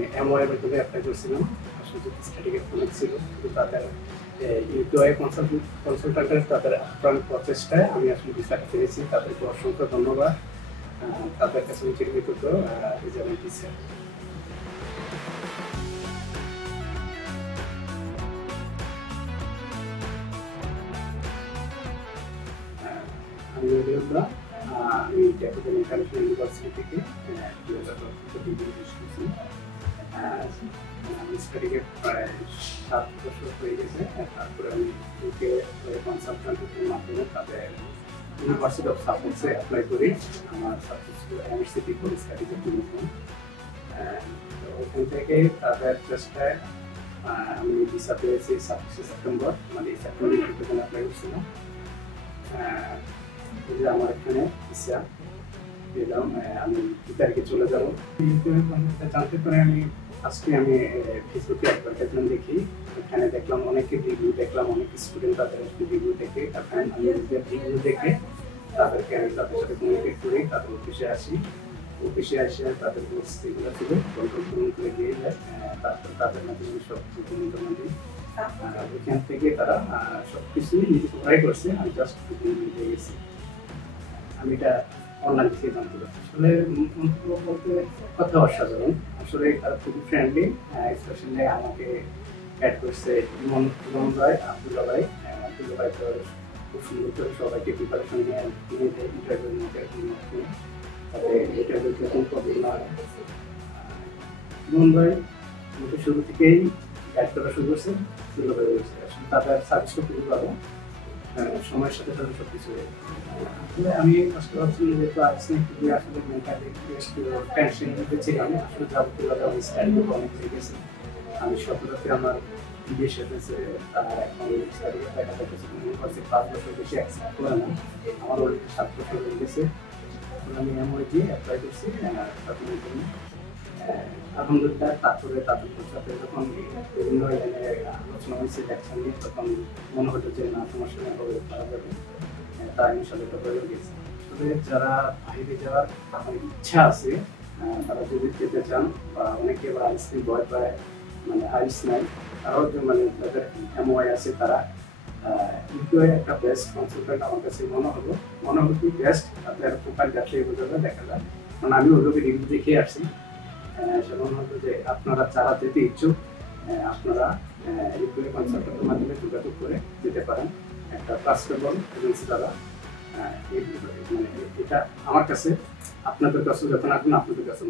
আমি এমওআই মাধ্যমে অ্যাপ্লাই করছিলাম। আসলে সার্টিফিকেট অনেক ছিল, কিন্তু তাদের ইউপিআই কনসালট্যান্টের তাদের আপ্রাণ প্রচেষ্টায় আমি আসলে ভিসাটা পেয়েছি। তাদেরকে অসংখ্য ধন্যবাদ। তাদের কাছে আমি চিরকৃতজ্ঞ। এই যে ভিসা আমি রবিউল্লাহ। আমি ক্যাপিটাল ইন্টারন্যাশনাল ইউনিভার্সিটি থেকে 2012 ডিগ্রি শেষ করছি। আমি স্টাডিকে প্রায় 7 বছর হয়ে গেছে। তারপরে আমি ইউকে কনসালট্যান্টের মাধ্যমে তাদের ইউনিভার্সিটি অফ সাসেক্সে অ্যাপ্লাই করি। আমার সাকসেসফুল এমএসসি করে স্টাডিতে নিয়েছিলাম। তো ওখান থেকে তাদের চেষ্টায় আমি ভিসা পেয়েছি 26 সেপ্টেম্বর, মানে এই সেপ্টেম্বর অ্যাপ্লাই করছিলাম। আমার এখানে ভিসা পেলাম। আমি 2 তারিখে চলে যাবো। জানতে পারে আমি আজকে আমি ফেসবুকে অ্যাডভার্টাইজমেন্ট দেখি, এখানে দেখলাম অনেকের রিভিউ, দেখলাম অনেক স্টুডেন্ট তাদের রিভিউ দেখে, আমি রিভিউ দেখে তাদেরকে আমি তাদের সাথে কমিউনিকেট করি, তাদের অফিসে আসি। অফিসে এসে তাদের যেগুলো ছিল কন্ট্রোল পূরণ করে দিয়ে যায়। তারপর তাদের মাধ্যমে সব ডকুমেন্ট দিই। ওইখান থেকে তারা সব কিছুই নিজে ট্রাই করছে, আমি জাস্ট দিয়ে গেছি। আমি এটা অনলাইন থেকে জানতে পারছি। আসলে মন্তব্য বলতে কথা অসাধারণ। আসলে তারা খুবই ফ্রেন্ডলি, স্পেশালি আমাকে অ্যাড করছে ইমন রায়, আব্দুল্লাহ ভাই। আব্দুল্লাহ ভাই তো খুব সুন্দর করে সবাইকে প্রিপারেশন নিয়ে ইন্টারভিউর মধ্যে তাদের ইন্টারভিউ কেমন প্রবলেম হয়। ইমন ভাই আমাকে শুরু থেকেই গাইড করা শুরু করছে, সুন্দর হয়ে গেছে। আসলে তাদের সার্ভিসটা খুবই ভালো, সময়ের সাথে সাথে সব কিছু। আসলে আমি কষ্ট পাচ্ছি, যেহেতু আসলে খুবই আসলে মেন্টালি টেনশন নিতে ছিলাম। আসলে যাবতীয় স্টাডি অনেক হয়ে গেছে। আমি 17তে আমার বিদেশ এসেছে, তারা এখন স্টাডি দেখা যাচ্ছে 5 বছর বেশি অ্যাকসেপ্ট করে না। আমার অলরেডি 7 বছর হয়ে গেছে। এখন আমি এমওআই দিয়ে অ্যাপ্লাই করছি তাদের জন্য। আলহামদুলিল্লাহ। তারপরে তাদের সাথে যখন বিভিন্ন আলোচনা হয়েছে লেকচার নিয়ে, তখন মনে হতো যে না, তোমার সঙ্গে হবে করা যাবে। তাই ইনশাআল্লাহ হয়ে গেছে। তবে যারা বাইরে যাওয়ার ইচ্ছা আছে, তারা যদি যেতে চান, বা অনেকে বা আইসি ভয় পায়, মানে আইস নাই, তারাও যে মানে যাদের এমওআই আছে, তারা ইউপিআই একটা বেস্ট কনসালট্যান্ট আমার কাছে মনে হলো কি বেস্ট। আপনার প্রোফাইল দেখলে বোঝা দেখা যায়, কারণ আমি ওইভাবে রিভিউ দেখে আসছি। সেমন হতো যে আপনারা যারা যেতে ইচ্ছুক, আপনারা ইউপিআই কনসালট্যান্টের মাধ্যমে যোগাযোগ করে যেতে পারেন। একটা ট্রাস্টেবল এজেন্সি দ্বারা। মানে এটা আমার কাছে, আপনাদের কাছে যখন আসবেন আপনাদের কাছে